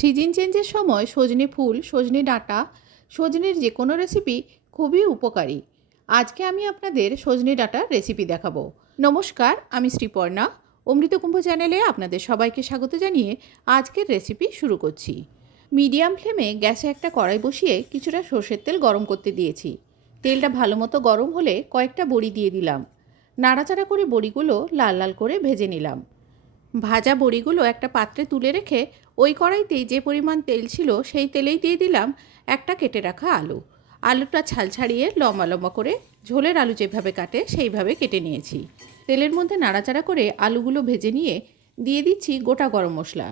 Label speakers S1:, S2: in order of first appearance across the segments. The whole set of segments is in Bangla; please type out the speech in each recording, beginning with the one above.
S1: সিজন চেঞ্জের সময় সজনে ফুল, সজনে ডাঁটা, সজনের যে কোনো রেসিপি খুবই উপকারী। আজকে আমি আপনাদের সজনে ডাঁটার রেসিপি দেখাবো। নমস্কার, আমি শ্রীপর্ণা। অমৃতকুম্ভ চ্যানেলে আপনাদের সবাইকে স্বাগত জানিয়ে আজকের রেসিপি শুরু করছি। মিডিয়াম ফ্লেমে গ্যাসে একটা কড়াই বসিয়ে কিছুটা সর্ষের তেল গরম করতে দিয়েছি। তেলটা ভালো মতো গরম হলে কয়েকটা বড়ি দিয়ে দিলাম। নাড়াচাড়া করে বড়িগুলো লাল লাল করে ভেজে নিলাম। ভাজা বড়িগুলো একটা পাত্রে তুলে রেখে ওই কড়াইতেই যে পরিমাণ তেল ছিল সেই তেলেই দিয়ে দিলাম একটা কেটে রাখা আলু। আলুটা ছাল ছাড়িয়ে লম্বা লম্বা করে ঝোলের আলু যেভাবে কাটে সেইভাবে কেটে নিয়েছি। তেলের মধ্যে নাড়াচাড়া করে আলুগুলো ভেজে নিয়ে দিয়ে দিচ্ছি গোটা গরম মশলা।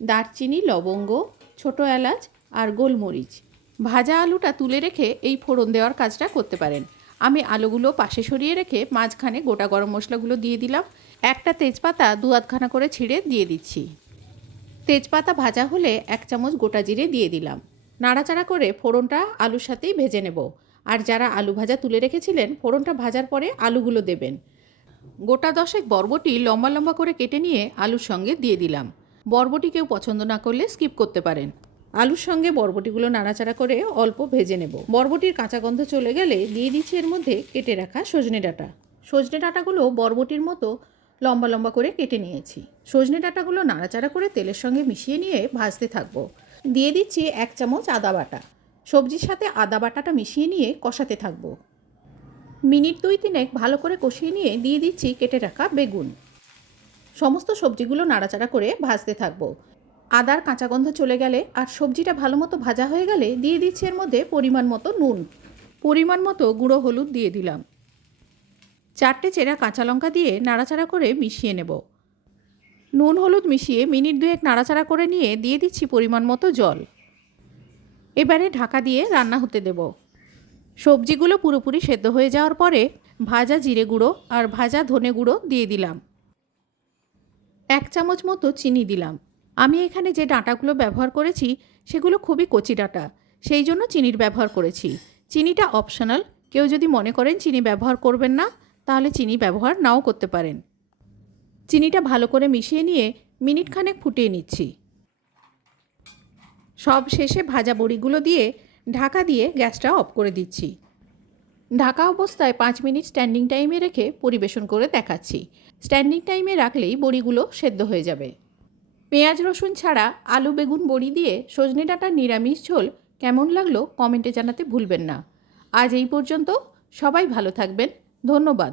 S1: দারচিনি, লবঙ্গ, ছোটো এলাচ আর গোলমরিচ। ভাজা আলুটা তুলে রেখে এই ফোড়ন দেওয়ার কাজটা করতে পারেন। আমি আলুগুলো পাশে সরিয়ে রেখে মাঝখানে গোটা গরম মশলাগুলো দিয়ে দিলাম। একটা তেজপাতা দু আধখানা করে ছিঁড়ে দিয়ে দিচ্ছি। তেজপাতা ভাজা হলে এক চামচ গোটা জিরে দিয়ে দিলাম। নাড়াচাড়া করে ফোড়নটা আলুর সাথেই ভেজে নেব। আর যারা আলু ভাজা তুলে রেখেছিলেন, ফোড়নটা ভাজার পরে আলুগুলো দেবেন। গোটা দশেক বরবটি লম্বা লম্বা করে কেটে নিয়ে আলুর সঙ্গে দিয়ে দিলাম। বরবটি কেউ পছন্দ না করলে স্কিপ করতে পারেন। আলুর সঙ্গে বরবটিগুলো নাড়াচাড়া করে অল্প ভেজে নেব। বরবটির কাঁচা গন্ধ চলে গেলে দিয়ে দিচ্ছি এর মধ্যে কেটে রাখা সজনে ডাঁটা। সজনে ডাঁটাগুলো বরবটির মতো লম্বা লম্বা করে কেটে নিয়েছি। সজনে ডাঁটাগুলো নাড়াচাড়া করে তেলের সঙ্গে মিশিয়ে নিয়ে ভাজতে থাকব। দিয়ে দিচ্ছি এক চামচ আদা বাটা। সবজির সাথে আদা বাটাটা মিশিয়ে নিয়ে কষাতে থাকব। মিনিট দুই তিনেক ভালো করে কষিয়ে নিয়ে দিয়ে দিচ্ছি কেটে রাখা বেগুন। সমস্ত সবজিগুলো নাড়াচাড়া করে ভাজতে থাকব। আদার কাঁচা গন্ধ চলে গেলে আর সবজিটা ভালো মতো ভাজা হয়ে গেলে দিয়ে দিচ্ছি এর মধ্যে পরিমাণ মতো নুন। পরিমাণ মতো গুঁড়ো হলুদ দিয়ে দিলাম। চারটে চেরা কাঁচা লঙ্কা দিয়ে নাড়াচাড়া করে মিশিয়ে নেব। নুন হলুদ মিশিয়ে মিনিট দুয়েক নাড়াচাড়া করে নিয়ে দিয়ে দিচ্ছি পরিমাণ মতো জল। এবারে ঢাকা দিয়ে রান্না হতে দেব। সবজিগুলো পুরোপুরি সেদ্ধ হয়ে যাওয়ার পরে ভাজা জিরে গুঁড়ো আর ভাজা ধনে গুঁড়ো দিয়ে দিলাম। এক চামচ মতো চিনি দিলাম। আমি এখানে যে ডাঁটাগুলো ব্যবহার করেছি, সেগুলো খুবই কচি ডাঁটা। সেই জন্য চিনির ব্যবহার করেছি। চিনিটা অপশনাল কেউ যদি মনে করেন চিনি ব্যবহার করবেন না, তাহলে চিনি ব্যবহার নাও করতে পারেন। চিনিটা ভালো করে মিশিয়ে নিয়ে মিনিট খানেক ফুটিয়ে নিচ্ছি। সব শেষে ভাজা বড়িগুলো দিয়ে ঢাকা দিয়ে গ্যাসটা অফ করে দিচ্ছি। ঢাকা অবস্থায় পাঁচ মিনিট স্ট্যান্ডিং টাইমে রেখে পরিবেশন করে দেখাচ্ছি। স্ট্যান্ডিং টাইমে রাখলেই বড়িগুলো সেদ্ধ হয়ে যাবে। পেঁয়াজ রসুন ছাড়া আলু, বেগুন, বড়ি দিয়ে সজনে ডাঁটার নিরামিষ ঝোল কেমন লাগল কমেন্টে জানাতে ভুলবেন না। আজ এই পর্যন্ত সবাই ভালো থাকবেন। ধন্যবাদ।